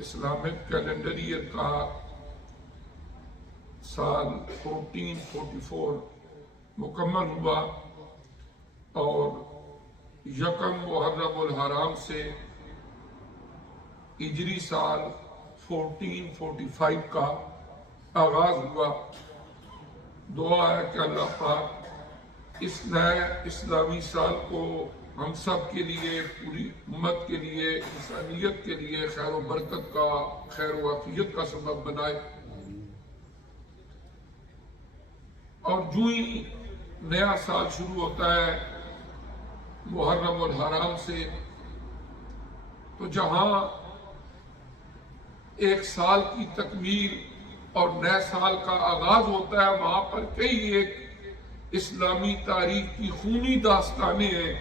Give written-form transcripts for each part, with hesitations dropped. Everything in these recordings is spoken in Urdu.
اسلامک کیلنڈر ایئر کا سال 1444 مکمل ہوا اور یکم محرم الحرام سے ہجری سال 1445 کا آغاز ہوا۔ دعا ہے کہ اللہ پاک اس نئے اسلامی سال کو ہم سب کے لیے، پوری امت کے لیے، انسانیت کے لیے خیر و برکت کا، خیر و عافیت کا سبب بنائے۔ اور جو ہی نیا سال شروع ہوتا ہے محرم الحرام سے، تو جہاں ایک سال کی تکمیل اور نئے سال کا آغاز ہوتا ہے، وہاں پر کئی ایک اسلامی تاریخ کی خونی داستانیں ہیں،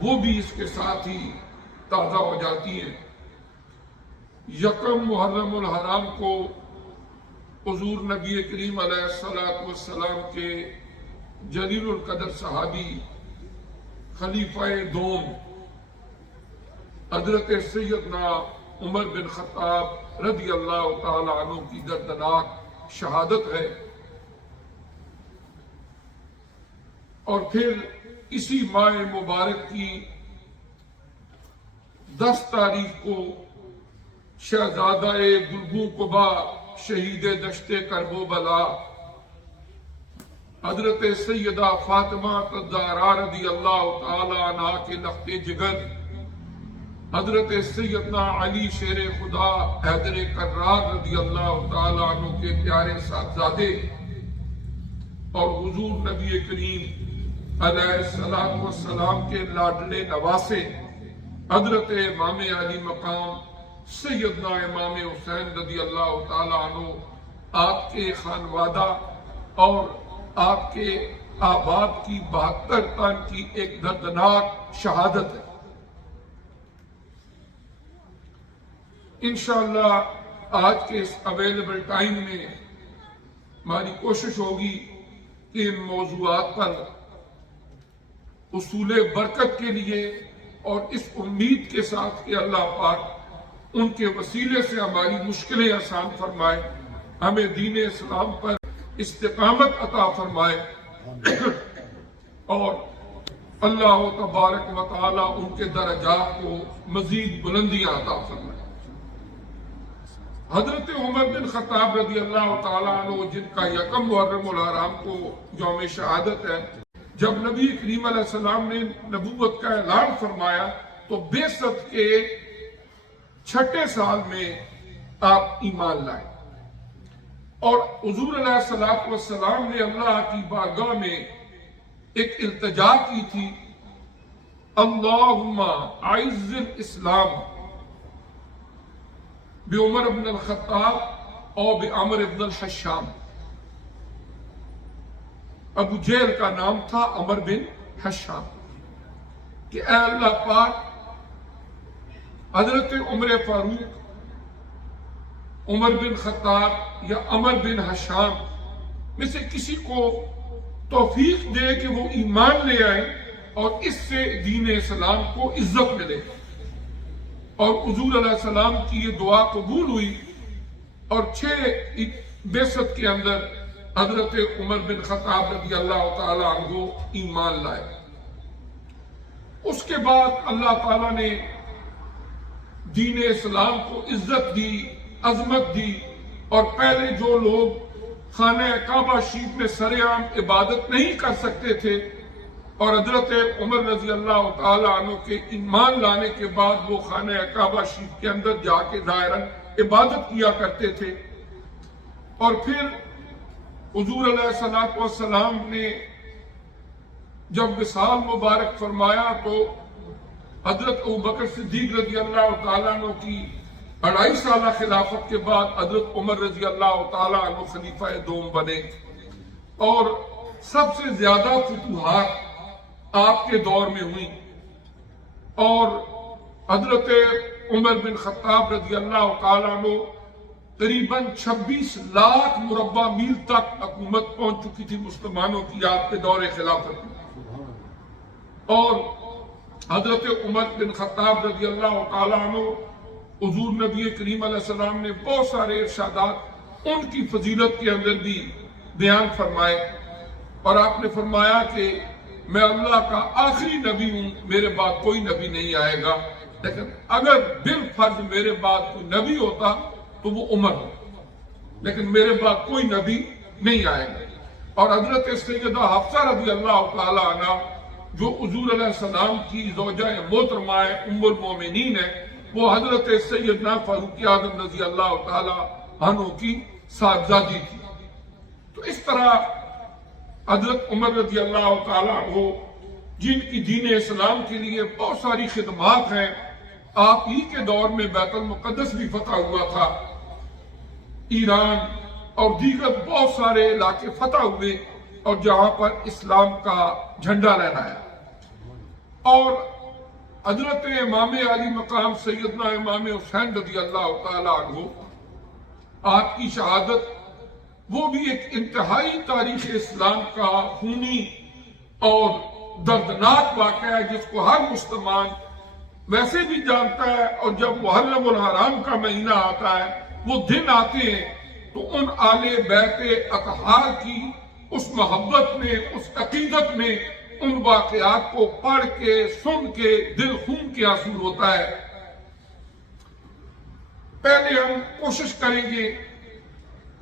وہ بھی اس کے ساتھ ہی تازہ ہو جاتی ہیں۔ یکم محرم الحرام کو حضور نبی کریم علیہ السلام کے جلیل القدر صحابی خلیفہ دوم حضرت سیدنا عمر بن خطاب رضی اللہ تعالی عنہ کی دردناک شہادت ہے، اور پھر اسی ماہ مبارک کی 10 تاریخ کو شہزادہ گلگوں قبا شہید دشت کربلا حضرت سیدہ فاطمہ الزہرا رضی اللہ تعالی عنہ کے لخت جگر حضرت سیدنا علی شیر خدا حیدر کرار رضی اللہ تعالی عنہ کے پیارے صاحبزادے اور حضور نبی کریم علیہ السلام کے لاڈلے نواسے حضرت امام علی مقام سیدنا امام حسین رضی اللہ تعالی عنہ، آپ کے خانوادہ اور آپ کے احباب کی 72 تن کی ایک دردناک شہادت ہے۔ انشاءاللہ آج کے اس اویلیبل ٹائم میں ہماری کوشش ہوگی کہ ان موضوعات پر اصول برکت کے لیے اور اس امید کے ساتھ کہ اللہ پاک ان کے وسیلے سے ہماری مشکلیں آسان فرمائے، ہمیں دین اسلام پر استقامت عطا فرمائے، اور اللہ تبارک و تعالی ان کے درجات کو مزید بلندیاں عطا فرمائے۔ حضرت عمر بن خطاب رضی اللہ تعالیٰ عنہ، جن کا یکم محرم الحرام کو یوم شہادت ہے، جب نبی کریم علیہ السلام نے نبوت کا اعلان فرمایا تو بعثت کے 6 سال میں آپ ایمان لائے، اور حضور علیہ السلام نے اللہ کی بارگاہ میں ایک التجا کی تھی، اللہم اعز الاسلام بعمر بن الخطاب اور بعمر بن الحشام۔ ابو جہل کا نام تھا عمر بن حشام، کہ اے اللہ پاک حضرت عمر فاروق، عمر بن خطاب یا عمر بن حشام میں سے کسی کو توفیق دے کہ وہ ایمان لے آئے اور اس سے دین اسلام کو عزت ملے۔ اور حضور علیہ السلام کی یہ دعا قبول ہوئی، اور 6 بعثت کے اندر حضرت عمر بن خطاب رضی اللہ تعالی عنہ ایمان لائے۔ اس کے بعد اللہ تعالیٰ نے دین اسلام کو عزت دی، عظمت دی، اور پہلے جو لوگ خانہ کعبہ شریف میں سرعام عبادت نہیں کر سکتے تھے، اور حضرت عمر رضی اللہ تعالی عنہ کے ایمان لانے کے بعد وہ خانہ کعبہ شریف کے اندر جا کے ظاہراً عبادت کیا کرتے تھے، اور پھر حضور علیہ السلام نے جب وصال مبارک فرمایا تو حضرت ابوبکر صدیق رضی اللہ تعالیٰ عنہ کی 2.5 سالہ خلافت کے بعد حضرت عمر رضی اللہ تعالیٰ عنہ خلیفہ دوم بنے، اور سب سے زیادہ فتوحات آپ کے دور میں ہوئی، اور حضرت عمر بن خطاب رضی اللہ تعالیٰ عنہ قریباً 26 لاکھ مربع میل تک حکومت پہنچ چکی تھی مسلمانوں کی آپ کے دور خلافت میں، اور حضرت عمر بن خطاب رضی اللہ تعالیٰ عنہ حضور نبی کریم علیہ السلام نے بہت سارے ارشادات ان کی فضیلت کے اندر بھی بیان فرمائے، اور آپ نے فرمایا کہ میں اللہ کا آخری نبی ہوں، میرے بعد کوئی نبی نہیں آئے گا، لیکن اگر بالفرض میرے بعد کوئی نبی ہوتا تو وہ عمر ہوتا، لیکن میرے بعد کوئی نبی نہیں آئے گا۔ اور حضرت سیدہ حفصہ رضی اللہ تعالی عنہ جو حضور علیہ السلام کی زوجہ محترمہ ام المومنین ہے، وہ حضرت سیدنا فاروق اعظم رضی اللہ تعالی عنہ کی صاحبزادی تھی۔ تو اس طرح حضرت عمر رضی اللہ تعالی عنہ جن کی دین اسلام کے لیے بہت ساری خدمات ہیں، آپ ہی کے دور میں بیت المقدس بھی فتح ہوا تھا، ایران اور دیگر بہت سارے علاقے فتح ہوئے اور جہاں پر اسلام کا جھنڈا لہرایا، اور حضرت امام علی مقام سیدنا امام حسین رضی اللہ تعالی عنہ آپ کی شہادت وہ بھی ایک انتہائی تاریخ اسلام کا خونی اور دردناک واقعہ ہے جس کو ہر مسلمان ویسے بھی جانتا ہے، اور جب محرم الحرام کا مہینہ آتا ہے، وہ دن آتے ہیں، تو ان آل بیت اطہار کی اس محبت میں، اس عقیدت میں ان واقعات کو پڑھ کے سن کے دل خون کے آنسو ہوتا ہے۔ پہلے ہم کوشش کریں گے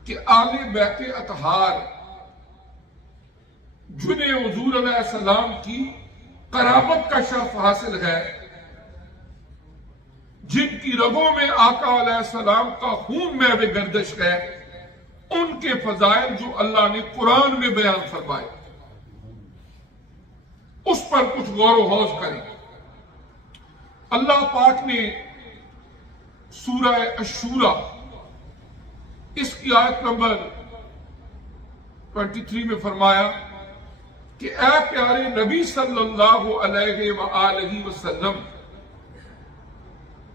کہ آل بیت اطہار جنہیں حضور علیہ السلام کی قرابت کا شرف حاصل ہے، جن کی رگوں میں آقا علیہ السلام کا خون محو گردش ہے، ان کے فضائل جو اللہ نے قرآن میں بیان فرمائے، اس پر کچھ غور و خوض کریں۔ اللہ پاک نے سورہ الشورى اس کی آیت نمبر 23 میں فرمایا کہ اے پیارے نبی صلی اللہ علیہ وآلہ وسلم،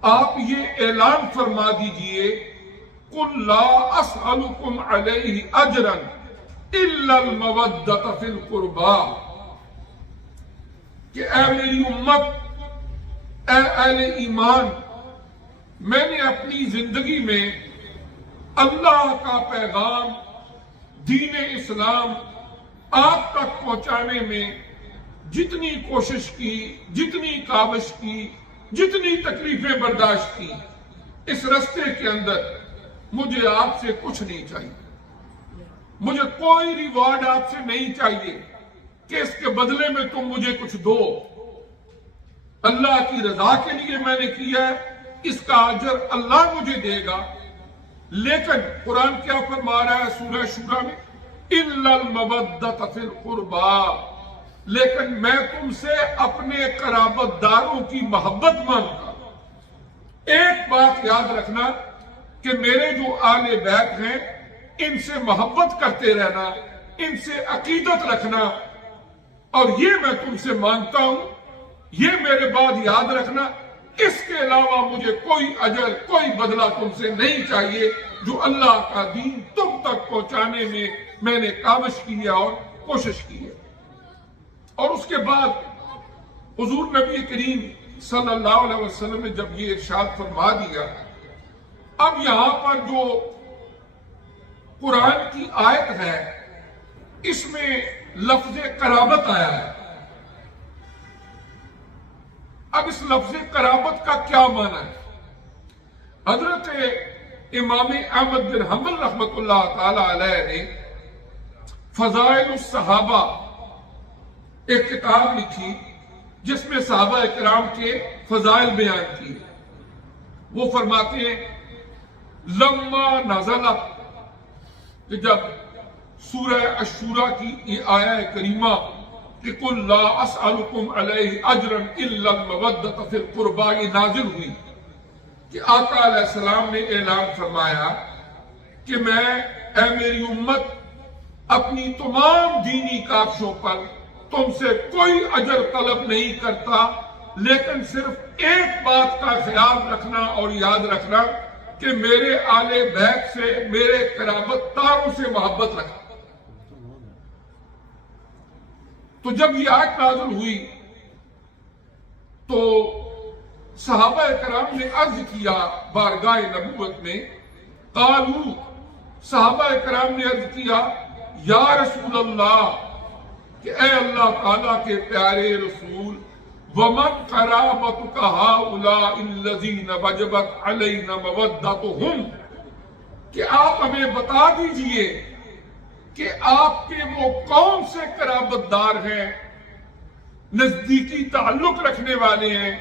آپ یہ اعلان فرما دیجئے قُلْ لَا أَسْأَلُكُمْ عَلَيْهِ أَجْرًا إِلَّا الْمَوَدَّةَ فِي الْقُرْبَى، کہ اے میری امت، اے اہل ایمان، میں نے اپنی زندگی میں اللہ کا پیغام دین اسلام آپ تک پہنچانے میں جتنی کوشش کی، جتنی کاوش کی، جتنی تکلیفیں برداشت کی، اس رستے کے اندر مجھے آپ سے کچھ نہیں چاہیے، مجھے کوئی ریوارڈ آپ سے نہیں چاہیے کہ اس کے بدلے میں تم مجھے کچھ دو، اللہ کی رضا کے لیے میں نے کیا ہے، اس کا اجر اللہ مجھے دے گا۔ لیکن قرآن کیا فرما رہا ہے سورہ شورى میں؟ إِلَّا الْمَوَدَّةَ فِي الْقُرْبَى، لیکن میں تم سے اپنے قرابت داروں کی محبت مانگتا ہوں۔ ایک بات یاد رکھنا کہ میرے جو آل بیت ہیں ان سے محبت کرتے رہنا، ان سے عقیدت رکھنا، اور یہ میں تم سے مانگتا ہوں، یہ میرے بعد یاد رکھنا، اس کے علاوہ مجھے کوئی اجر، کوئی بدلہ تم سے نہیں چاہیے۔ جو اللہ کا دین تم تک پہنچانے میں نے کاوش کی ہے اور کوشش کی ہے۔ اور اس کے بعد حضور نبی کریم صلی اللہ علیہ وسلم نے جب یہ ارشاد فرما دیا، اب یہاں پر جو قرآن کی آیت ہے اس میں لفظ قرابت آیا ہے۔ اب اس لفظ قرابت کا کیا معنی ہے؟ حضرت امام احمد بن حنبل رحمۃ اللہ تعالی علیہ نے فضائل الصحابہ ایک کتاب لکھی جس میں صحابہ اکرام کے فضائل بیان کیے۔ وہ فرماتے ہیں لما نزلت، کہ جب سورہ الشورى کی یہ آیہ کریمہ کہ قُلْ لَا أَسْأَلُكُمْ عَلَيْهِ أَجْرًا إِلَّا الْمَوَدَّةَ فِي الْقُرْبَى یہ نازل ہوئی کہ آقا علیہ السلام نے اعلان فرمایا کہ میں، اے میری امت، اپنی تمام دینی کاوشوں پر تم سے کوئی اجر طلب نہیں کرتا، لیکن صرف ایک بات کا خیال رکھنا اور یاد رکھنا کہ میرے آل بیت سے، میرے قرابت داروں سے محبت رکھنا۔ تو جب یہ آیت نازل ہوئی تو صحابہ کرام نے عرض کیا بارگاہ نبوت میں، قالو، صحابہ کرام نے عرض کیا یا رسول اللہ، کہ اے اللہ تعالیٰ کے پیارے رسول، وَمَنْ قَرَابَتُكَ هَؤُلَاءِ الَّذِينَ وَجَبَتْ عَلَيْنَا مَوَدَّتُهُمْ، کہ آپ ہمیں بتا دیجئے کہ آپ کے وہ کون سے قرابت دار ہیں، نزدیکی تعلق رکھنے والے ہیں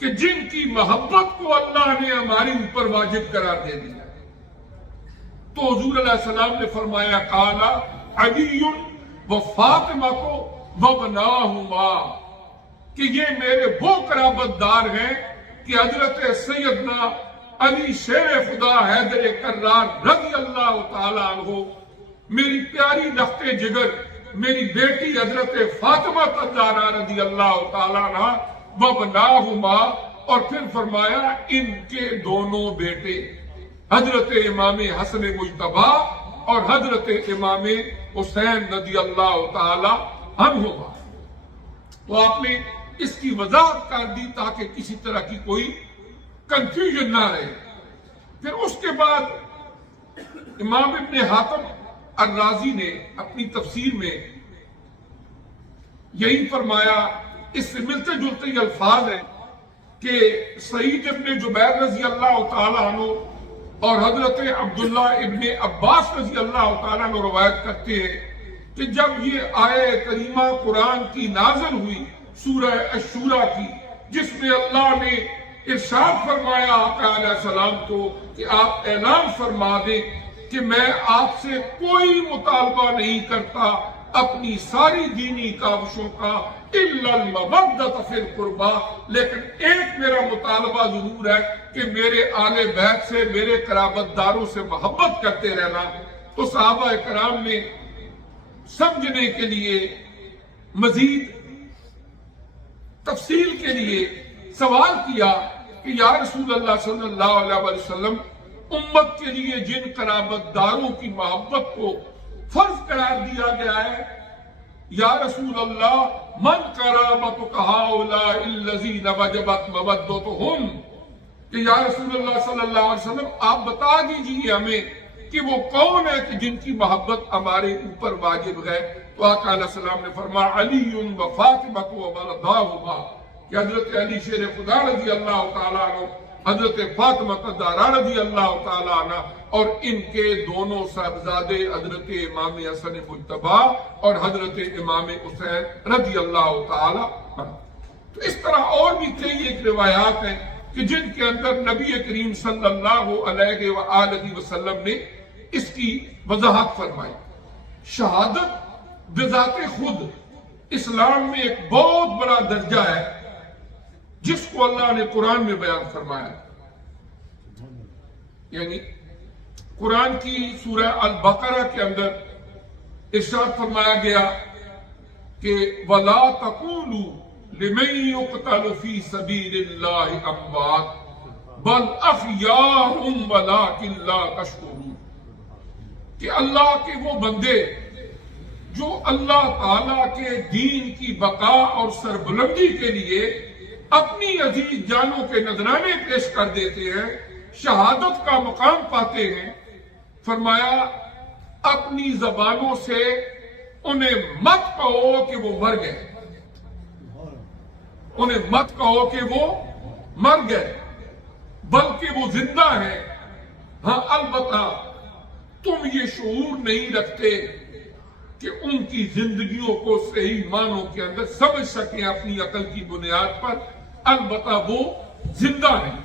کہ جن کی محبت کو اللہ نے ہمارے اوپر واجب قرار دے دیا۔ تو حضور علیہ السلام نے فرمایا قالا علی و فاطمہ و ابناہما، کہ یہ میرے وہ قرابت دار ہیں کہ حضرت سیدنا علی شیر خدا حیدر کرار رضی اللہ تعالی عنہ، میری پیاری لخت جگر میری بیٹی حضرت فاطمہ الزہرا رضی اللہ تعالی عنہ وابناہما، اور پھر فرمایا ان کے دونوں بیٹے حضرت امام حسن مجتبی اور حضرت امام حسین رضی اللہ تعالی عنہما۔ تو آپ نے اس کی وضاحت کر دی تاکہ کسی طرح کی کوئی کنفیوژن نہ رہے۔ پھر اس کے بعد امام ابن حاتم الرازی نے اپنی تفسیر میں یہی فرمایا، اس سے ملتے جلتے یہ الفاظ ہیں کہ سعید ابن جبیر رضی اللہ تعالی عنہ اور حضرت عبداللہ ابن عباس رضی اللہ تعالی عنہ روایت کرتے ہیں کہ جب یہ آیت کریمہ قرآن کی نازل ہوئی سورہ الشورى کی، جس میں اللہ نے ارشاد فرمایا آقا علیہ السلام کو کہ آپ اعلان فرما دیں کہ میں آپ سے کوئی مطالبہ نہیں کرتا اپنی ساری دینی کاوشوں کا الا المودۃ فی القربى، لیکن ایک میرا مطالبہ ضرور ہے کہ میرے آل بیت سے، میرے قرابت داروں سے محبت کرتے رہنا۔ تو صحابہ کرام نے سمجھنے کے لیے، مزید تفصیل کے لیے سوال کیا کہ یا رسول اللہ صلی اللہ علیہ وسلم، امت کے لیے جن قرابت داروں کی محبت کو فرض قرار دیا گیا ہے، یا رسول اللہ من قرابتک ہؤلاء الذین وجبت مودتہم، کہ یا رسول اللہ صلی اللہ علیہ وسلم آپ بتا دیجئے ہمیں کہ وہ کون ہے کہ جن کی محبت ہمارے اوپر واجب ہے۔ تو آقا علیہ السلام نے فرمایا علی و فاطمہ و ولداہما، کہ حضرت علی شیر خدا رضی اللہ تعالیٰ عنہ، حضرت فاطمہ الزہرا رضی اللہ تعالیٰ عنہ، اور ان کے دونوں صاحبزادے حضرت امام حسن مجتبی اور حضرت امام حسین رضی اللہ تعالیٰ عنہ۔ تو اس طرح اور بھی کئی ایک روایات ہیں کہ جن کے اندر نبی کریم صلی اللہ علیہ وآلہ وسلم نے اس کی وضاحت فرمائی۔ شہادت بذات خود اسلام میں ایک بہت بڑا درجہ ہے جس کو اللہ نے قرآن میں بیان فرمایا، یعنی قرآن کی سورہ البقرہ کے اندر ارشاد فرمایا گیا کہ وَلَا تَقُولُوا لِمَن يُقْتَلُ فِي سَبِيلِ اللَّهِ أَمْوَاتٌ بَلْ أَحْيَاءٌ وَلَٰكِن لَّا تَشْعُرُونَ، کہ اللہ کے وہ بندے جو اللہ تعالیٰ کے دین کی بقا اور سربلندی کے لیے اپنی عزیز جانوں کے نذرانے پیش کر دیتے ہیں، شہادت کا مقام پاتے ہیں، فرمایا اپنی زبانوں سے انہیں مت کہو کہ وہ مر گئے، انہیں مت کہو کہ وہ مر گئے، بلکہ وہ زندہ ہیں۔ ہاں البتہ تم یہ شعور نہیں رکھتے کہ ان کی زندگیوں کو صحیح معنوں کے اندر سمجھ سکیں اپنی عقل کی بنیاد پر، البتہ وہ زندہ ہیں۔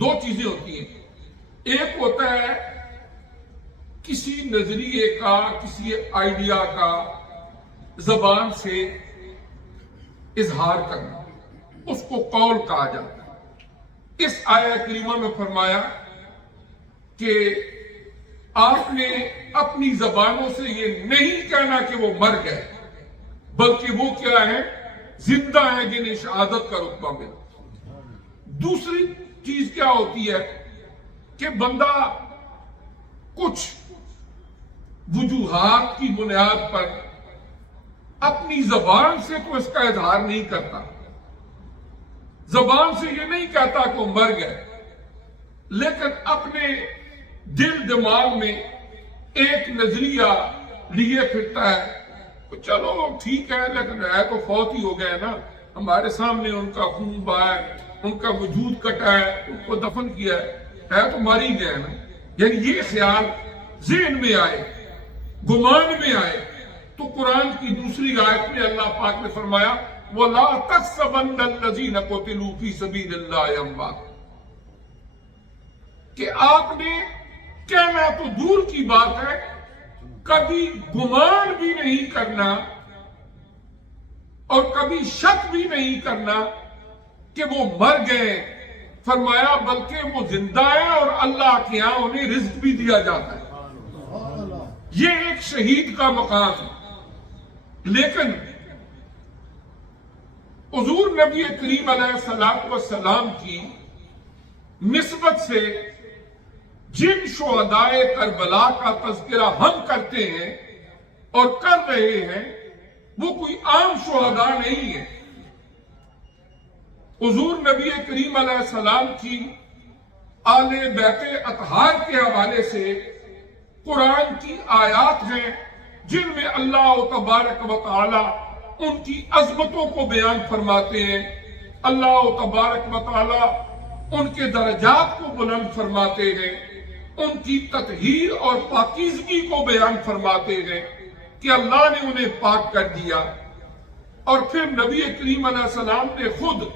دو چیزیں ہوتی ہیں، ایک ہوتا ہے کسی نظریے کا، کسی آئیڈیا کا زبان سے اظہار کرنا، اس کو قول کہا جاتا ہے۔ اس آیت کریمہ میں فرمایا کہ آپ نے اپنی زبانوں سے یہ نہیں کہنا کہ وہ مر گئے، بلکہ وہ کیا ہے، زندہ ہیں جنہیں شہادت کا رتبہ ملا۔ دوسری چیز کیا ہوتی ہے کہ بندہ کچھ وجوہات کی بنیاد پر اپنی زبان سے تو اس کا اظہار نہیں کرتا، زبان سے یہ نہیں کہتا کہ وہ مر گئے، لیکن اپنے دل دماغ میں ایک نظریہ لیے پھرتا ہے کہ چلو ٹھیک ہے، لیکن ہے تو فوت ہی ہو گئے نا، ہمارے سامنے ان کا خون بہا ہے، ان کا وجود کٹا ہے، ان کو دفن کیا ہے تو مر ہی گئے نا۔ یعنی یہ خیال ذہن میں آئے، گمان میں آئے تو قرآن کی دوسری آیت میں اللہ پاک نے فرمایا وَلَا تَحْسَبَنَّ الَّذِينَ قُتِلُوا فِي سَبِيلِ اللَّهِ أَمْوَاتًا، کہ آپ نے کہنا تو دور کی بات ہے، کبھی گمان بھی نہیں کرنا اور کبھی شک بھی نہیں کرنا کہ وہ مر گئے، فرمایا بلکہ وہ زندہ ہے اور اللہ کے یہاں انہیں رزق بھی دیا جاتا ہے۔ یہ ایک شہید کا مقام ہے۔ لیکن حضور نبی کریم علیہ السلام کی نسبت سے جن شہدائے کربلا کا تذکرہ ہم کرتے ہیں اور کر رہے ہیں وہ کوئی عام شہداء نہیں ہے۔ حضور نبی کریم علیہ السلام کی آل بیت اطہار کے حوالے سے قرآن کی آیات ہیں جن میں اللہ تبارک و تعالی ان کی عظمتوں کو بیان فرماتے ہیں، اللہ تبارک و تعالی ان کے درجات کو بلند فرماتے ہیں، ان کی تطہیر اور پاکیزگی کو بیان فرماتے ہیں کہ اللہ نے انہیں پاک کر دیا۔ اور پھر نبی کریم علیہ السلام نے خود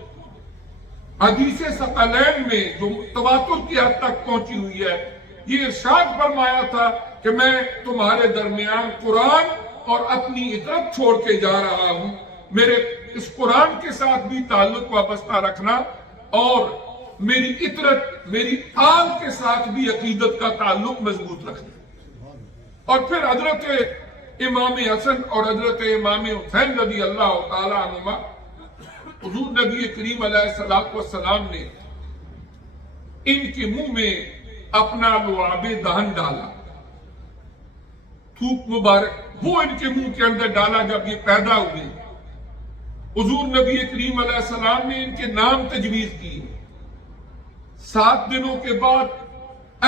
حدیث ثقلین میں جو تواتر کی حد تک پہنچی ہوئی ہے یہ ارشاد فرمایا تھا کہ میں تمہارے درمیان قرآن اور اپنی عطرت چھوڑ کے جا رہا ہوں، میرے اس قرآن کے ساتھ بھی تعلق وابستہ رکھنا اور میری عطرت میری آل کے ساتھ بھی عقیدت کا تعلق مضبوط رکھنا۔ اور پھر حضرت امام حسن اور حضرت امام حسین رضی اللہ تعالی عنہما حضور نبی کریم علیہ السلام نے ان کے منہ میں اپنا لعاب دہن ڈالا، تھوک مبارک وہ ان کے منہ کے اندر ڈالا جب یہ پیدا ہوئے۔ حضور نبی کریم علیہ السلام نے ان کے نام تجویز کی، 7 دنوں کے بعد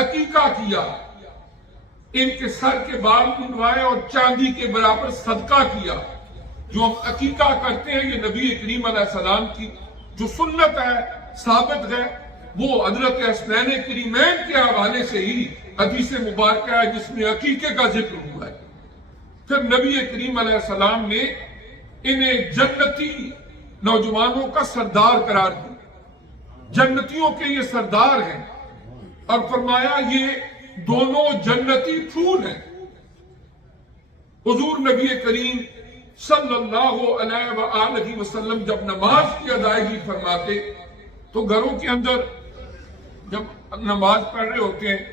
عقیقہ کیا، ان کے سر کے بال منڈوائے اور چاندی کے برابر صدقہ کیا۔ جو ہم عقیقہ کرتے ہیں یہ نبی کریم علیہ السلام کی جو سنت ہے، ثابت ہے، وہ حضرت حسنین کریمین کے حوالے سے ہی حدیث مبارکہ ہے جس میں عقیقے کا ذکر ہوا ہے۔ پھر نبی کریم علیہ السلام نے انہیں جنتی نوجوانوں کا سردار قرار دیا، جنتیوں کے یہ سردار ہیں، اور فرمایا یہ دونوں جنتی پھول ہیں۔ حضور نبی کریم صلی اللہ علیہ وآلہ وسلم جب نماز کی ادائیگی فرماتے تو گھروں کے اندر جب نماز پڑھ رہے ہوتے ہیں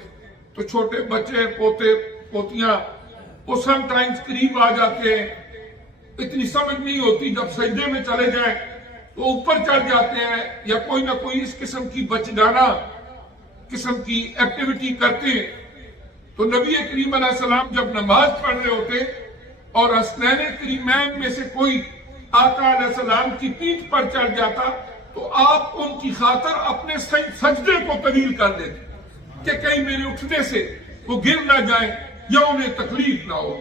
تو چھوٹے بچے پوتے پوتیاں وہ سم ٹائمز قریب آ جاتے ہیں، اتنی سمجھ نہیں ہوتی، جب سجدے میں چلے جائیں تو اوپر چڑھ جاتے ہیں یا کوئی نہ کوئی اس قسم کی بچگانہ قسم کی ایکٹیویٹی کرتے ہیں۔ تو نبی کریم علیہ السلام جب نماز پڑھ رہے ہوتے اور حسنین کریمین میں سے کوئی آقا علیہ السلام کی پیٹھ پر چڑھ جاتا تو آپ ان کی خاطر اپنے سجدے کو طویل کر دیتے کہ کہیں میرے اٹھنے سے وہ گر نہ جائیں یا انہیں تکلیف نہ ہو۔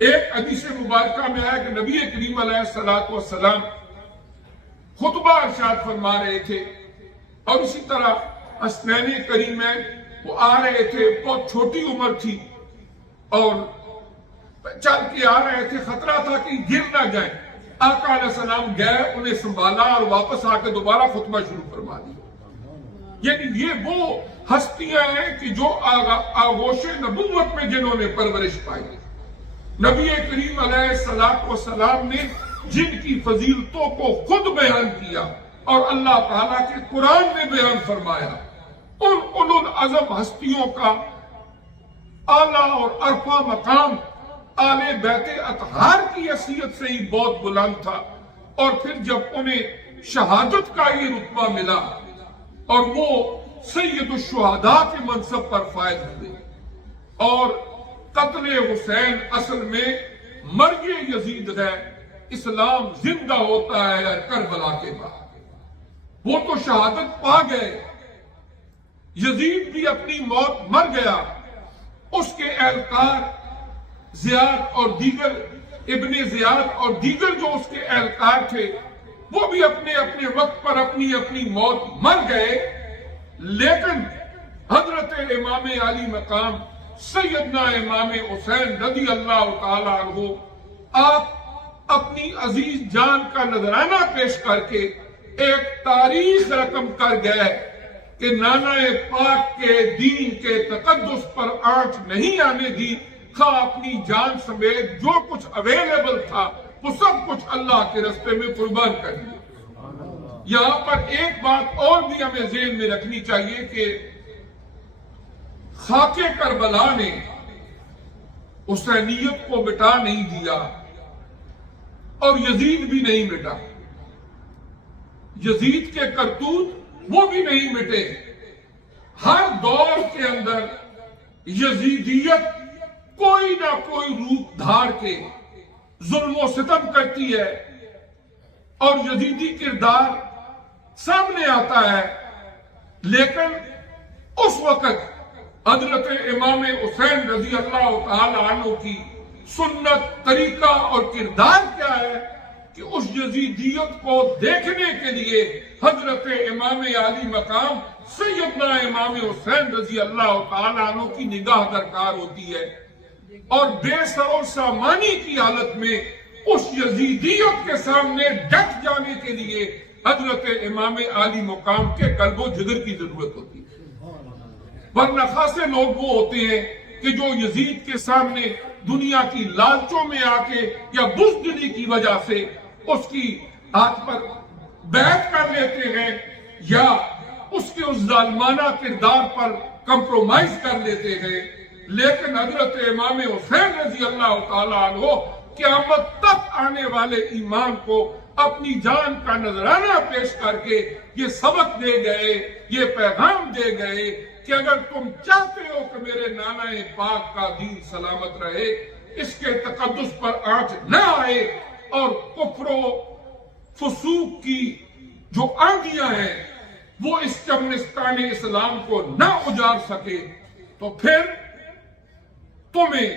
ایک حدیث مبارکہ میں آیا کہ نبی کریم علیہ السلام خطبہ ارشاد فرما رہے تھے اور اسی طرح حسنین کریمین وہ آ رہے تھے، بہت چھوٹی عمر تھی اور چل کے آ رہے تھے، خطرہ تھا کہ گر نہ جائیں۔ آقا علیہ السلام گئے، انہیں سنبھالا اور واپس آ کے دوبارہ خطبہ شروع فرما دیا۔ یعنی یہ وہ ہستیاں ہیں کہ جو آغوش نبوت میں جنہوں نے پرورش پائی، نبی کریم علیہ السلام نے جن کی فضیلتوں کو خود بیان کیا اور اللہ تعالیٰ کے قرآن نے بیان فرمایا، ان اولو العزم ہستیوں کا اعلیٰ اور عرفہ مقام آل بیت اطہار کی حیثیت سے ہی بہت بلند تھا۔ اور پھر جب انہیں شہادت کا یہ رتبہ ملا اور وہ سید الشہداء کے منصب پر فائز ہوئے، اور قتل حسین اصل میں مرگ یزید ہے، اسلام زندہ ہوتا ہے کربلا کے بعد۔ وہ تو شہادت پا گئے، یزید بھی اپنی موت مر گیا، اس کے اہلکار زیاد اور دیگر ابن زیاد اور دیگر جو اس کے اہلکار تھے وہ بھی اپنے اپنے وقت پر اپنی اپنی موت مر گئے، لیکن حضرت امام علی مقام سیدنا امام حسین رضی اللہ تعالی عنہ آپ اپنی عزیز جان کا نذرانہ پیش کر کے ایک تاریخ رقم کر گئے کہ نانا پاک کے دین کے تقدس پر آنچ نہیں آنے دی، خواہ اپنی جان سمیت جو کچھ اویلیبل تھا وہ سب کچھ اللہ کے راستے میں قربان کر دیا۔ یہاں پر ایک بات اور بھی ہمیں ذہن میں رکھنی چاہیے کہ خاک کربلا نے حسینیت کو مٹا نہیں دیا اور یزید بھی نہیں مٹا، یزید کے کرتوت وہ بھی نہیں مٹے۔ ہر دور کے اندر یزیدیت کوئی نہ کوئی روپ دھار کے ظلم و ستم کرتی ہے اور یزیدی کردار سامنے آتا ہے، لیکن اس وقت حضرت امام حسین رضی اللہ تعالی عنہ کی سنت، طریقہ اور کردار کیا ہے کہ اس یزیدیت کو دیکھنے کے لیے حضرت امام علی مقام سیدنا امام حسین رضی اللہ تعالی عنہ کی نگاہ درکار ہوتی ہے، اور بے سر و سامانی کی حالت میں اس یزیدیت کے سامنے ڈٹ جانے کے لیے حضرت امام علی مقام کے قلب و جگر کی ضرورت ہوتی ہے۔ ورنہ خاصے لوگ وہ ہوتے ہیں کہ جو یزید کے سامنے دنیا کی لالچوں میں آ کے یا بزدلی کی وجہ سے اس کی ہاتھ پر بیعت کر لیتے ہیں یا اس کے اس ظالمانہ کردار پر کمپرومائز کر لیتے ہیں، لیکن حضرت امام حسین رضی اللہ تعالی عنہ قیامت تک آنے والے ایمان کو اپنی جان کا نذرانہ پیش کر کے یہ سبق دے گئے، یہ پیغام دے گئے کہ اگر تم چاہتے ہو کہ میرے نانا پاک کا دین سلامت رہے، اس کے تقدس پر آنچ نہ آئے اور کفر و فسوق کی جو آندیاں ہیں وہ اس چمنستان اسلام کو نہ اجاڑ سکے، تو پھر تمہیں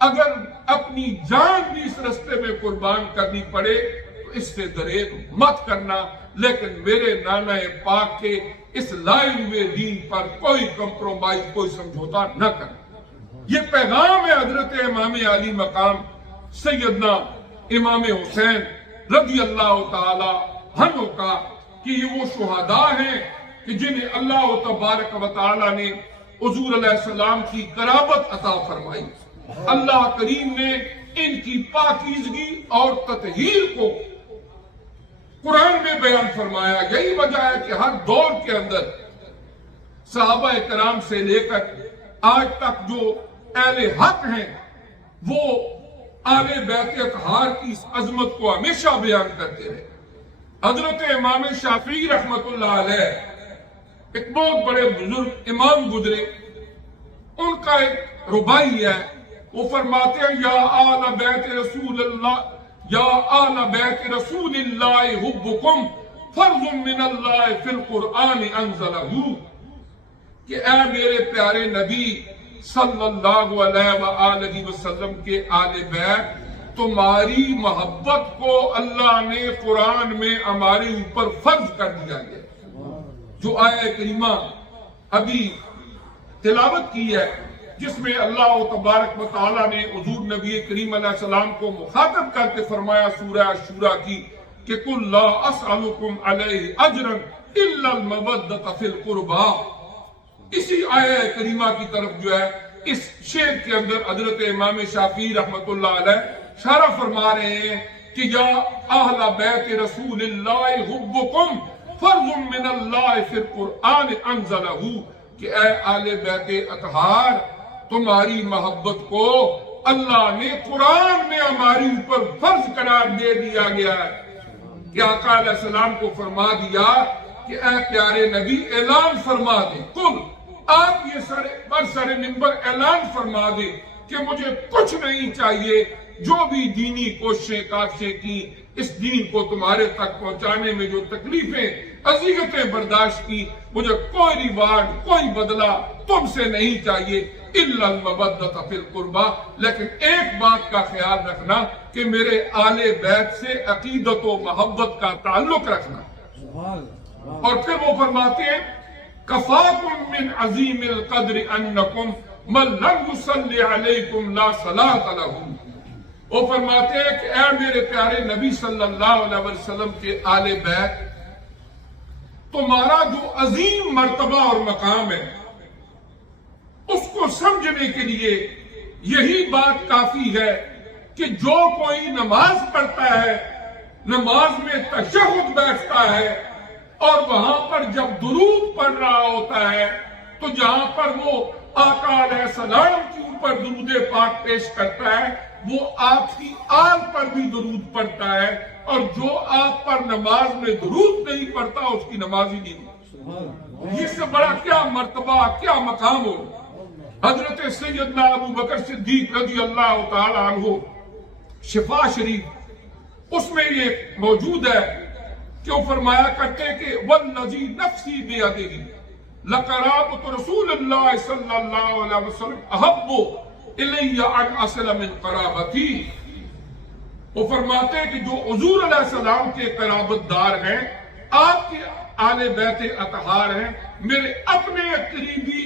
اگر اپنی جان بھی اس رستے میں قربان کرنی پڑے تو اس سے دریغ مت کرنا، لیکن میرے نانا پاک کے اس لائے ہوئے دین پر کوئی کمپرومائز، کوئی سمجھوتا نہ کرنا۔ یہ پیغام ہے حضرت امام علی مقام سیدنا امام حسین رضی اللہ تعالی عنہ کا کہ یہ وہ شہداء ہیں کہ جنہیں اللہ تبارک و تعالی نے حضور علیہ السلام کی قرابت عطا فرمائی۔ اللہ کریم نے ان کی پاکیزگی اور تطہیر کو قرآن میں بیان فرمایا۔ یہی وجہ ہے کہ ہر دور کے اندر صحابہ کرام سے لے کر آج تک جو اہل حق ہیں وہ اہل بیت اطہار کی اس عظمت کو ہمیشہ بیان کرتے رہے۔ حضرت امام شافعی رحمت اللہ علیہ ایک بہت بڑے بزرگ امام گزرے، ان کا ایک ربائی ہے، وہ فرماتے ہیں یا آل بیت رسول اللہ، یا آل بیت رسول اللہ حبکم فرض من اللہ فی القرآن انزلہ، کہ اے میرے پیارے نبی صلی اللہ علیہ وآلہ وسلم کے آل بیت، تمہاری محبت کو اللہ نے قرآن میں ہمارے اوپر فرض کر دیا ہے۔ جو آیہ کریمہ ابھی تلاوت کی ہے جس میں اللہ تبارک و تعالیٰ نے حضور نبی کریم علیہ السلام کو مخاطب کر کے فرمایا سورہ شورى کی کہ قُلْ لَا أَسْأَلُكُمْ عَلَيْهِ أَجْرًا إِلَّا الْمَوَدَّةَ فِي الْقُرْبَى، اسی آیہ کریمہ کی طرف جو ہے اس شعر کے اندر حضرت امام شافعی رحمت اللہ علیہ اشارہ فرما رہے ہیں کہ یا اہل بیت رسول اللہ حبکم فرض من اللہ فی القرآن انزلہ، کہ اے اہل بیت اطہار تمہاری محبت کو اللہ نے قرآن میں ہماری اوپر فرض قرار دے دیا گیا ہے کہ آقا علیہ السلام کو فرما دیا کہ اے پیارے نبی اعلان فرما دے، قل آپ یہ سر منبر اعلان فرما دے کہ مجھے کچھ نہیں چاہیے، جو بھی دینی کوششیں کاشیں کی اس دین کو تمہارے تک پہنچانے میں جو تکلیفیں اذیتیں برداشت کی، مجھے کوئی ریوارڈ کوئی بدلہ تم سے نہیں چاہیے الا المودۃ فی القربى، لیکن ایک بات کا خیال رکھنا کہ میرے آل بیت سے عقیدت و محبت کا تعلق رکھنا۔ اور پھر وہ فرماتے ہیں کفاکم من عظیم القدر انکم من لم یصلی علیکم لا صلاۃ لہ۔ وہ فرماتے ہیں کہ اے میرے پیارے نبی صلی اللہ علیہ وسلم کے آل بیت، تمہارا جو عظیم مرتبہ اور مقام ہے اس کو سمجھنے کے لیے یہی بات کافی ہے کہ جو کوئی نماز پڑھتا ہے، نماز میں تشہد بیٹھتا ہے اور وہاں پر جب درود پڑھ رہا ہوتا ہے تو جہاں پر وہ آقا علیہ السلام کے اوپر درود پاک پیش کرتا ہے وہ آپ کی آل پر بھی درود پڑھتا ہے، اور جو آپ پر نماز میں درود نہیں پڑھتا اس کی نماز ہی نہیں ہوتی۔ اس سے بڑا کیا مرتبہ کیا مقام ہو۔ حضرت سیدنا ابو بکر صدیق رضی اللہ تعالی عنہ شفا شریف اس میں یہ موجود ہے کہ وہ فرمایا کرتے کہ والذی نفسی بیدہ لقرابۃ رسول اللہ صلی اللہ علیہ وسلم احب الی ان اصل من قرابتی۔ وہ فرماتے ہیں کہ جو حضور علیہ السلام کے قرابت دار ہیں، آپ کے آل بیت اطہار ہیں، میرے اپنے قریبی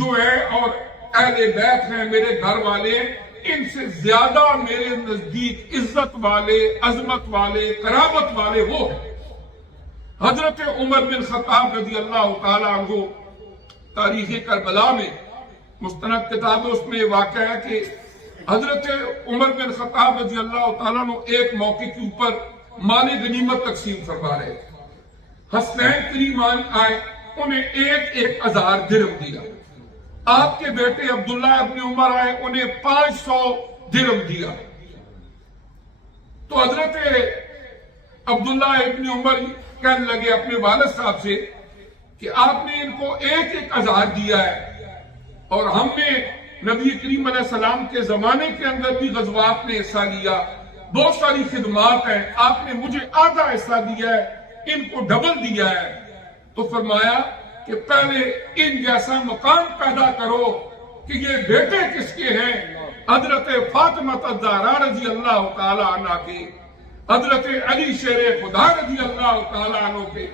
جو ہے اور اہل بیت ہیں، میرے گھر والے، ان سے زیادہ میرے نزدیک عزت والے، عظمت والے، قرابت والے وہ ہیں۔ حضرت عمر بن خطاب رضی اللہ تعالیٰ عنہ تاریخ کربلا میں مستند کتاب اس میں واقع ہے کہ حضرت عمر بن خطاب رضی اللہ تعالیٰ عنہ ایک موقع کے اوپر مال غنیمت تقسیم فرما رہے تھے۔ حسنین کریمان آئے، انہیں 1,000 درہم دیا۔ آپ کے بیٹے عبداللہ ابن عمر آئے، انہیں 500 درہم دیا۔ تو حضرت عبداللہ ابن عمر کہنے لگے اپنے والد صاحب سے کہ آپ نے ان کو 1,000 دیا ہے، اور ہم نے نبی کریم علیہ السلام کے زمانے کے اندر بھی غزوات میں حصہ لیا، بہت ساری خدمات ہیں، آپ نے مجھے آدھا حصہ دیا ہے، ان کو ڈبل دیا ہے۔ تو فرمایا کہ پہلے ان جیسا مقام پیدا کرو کہ یہ بیٹے کس کے ہیں، حضرت فاطمہ الزہرا رضی اللہ تعالی عنہ کے، حضرت علی شیر خدا رضی اللہ تعالی عنہ کے،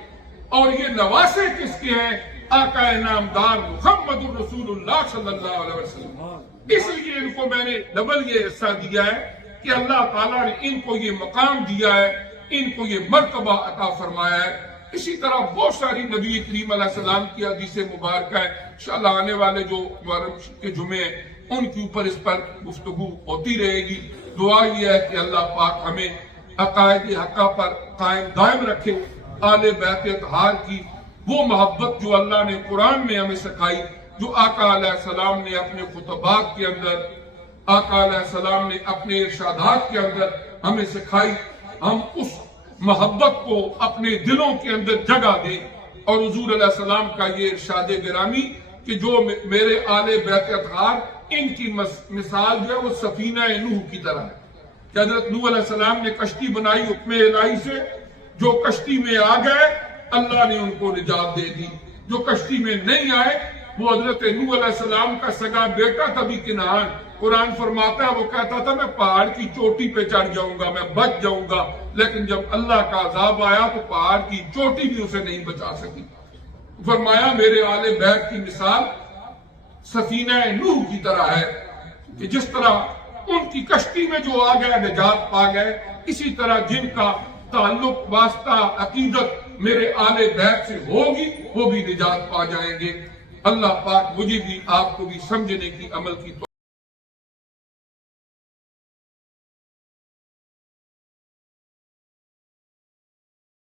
اور یہ نواسے کس کے ہیں، آقا نامدار محمد الرسول اللہ صلی اللہ علیہ وسلم۔ اس لیے ان کو میں نے ڈبل یہ حصہ دیا ہے کہ اللہ تعالیٰ نے ان کو یہ مقام دیا ہے، ان کو یہ مرتبہ عطا فرمایا ہے۔ اسی طرح بہت ساری نبی کریم علیہ السلام کی حدیث مبارکہ ہے، انشاءاللہ آنے والے جو محرم کے جمعے ہیں ان کے اوپر اس پر گفتگو ہوتی رہے گی۔ دعا یہ ہے کہ اللہ پاک ہمیں عقائد حقہ پر قائم دائم رکھے، آل بیت اطہار کی وہ محبت جو اللہ نے قرآن میں ہمیں سکھائی، جو آقا علیہ السلام نے اپنے خطبات کے اندر، آقا علیہ السلام نے اپنے ارشادات کے اندر ہمیں سکھائی، ہم اس محبت کو اپنے دلوں کے اندر جگہ دیں۔ اور حضور علیہ السلام کا یہ ارشاد گرامی کہ جو میرے آل بیت اطہار، ان کی مثال جو ہے وہ سفینہ نوح کی طرح ہے کہ حضرت نوح علیہ السلام نے کشتی بنائی حکم الہی سے، جو کشتی میں آ گئے اللہ نے ان کو نجات دے دی، جو کشتی میں نہیں آئے وہ حضرت نوح علیہ السلام کا سگا بیٹا تھا بھی کنعان، قرآن فرماتا ہے وہ کہتا تھا میں پہاڑ کی چوٹی پہ چڑھ جاؤں گا، میں بچ جاؤں گا، لیکن جب اللہ کا عذاب آیا تو پہاڑ کی چوٹی بھی اسے نہیں بچا سکی۔ فرمایا میرے آل بیت کی مثال سفینہ نوح کی طرح ہے کہ جس طرح ان کی کشتی میں جو آ گئے نجات پا گئے، اسی طرح جن کا تعلق واسطہ عقیدت میرے آل بیت سے ہوگی وہ بھی نجات پا جائیں گے۔ اللہ پاک مجھے بھی آپ کو بھی سمجھنے کی عمل کی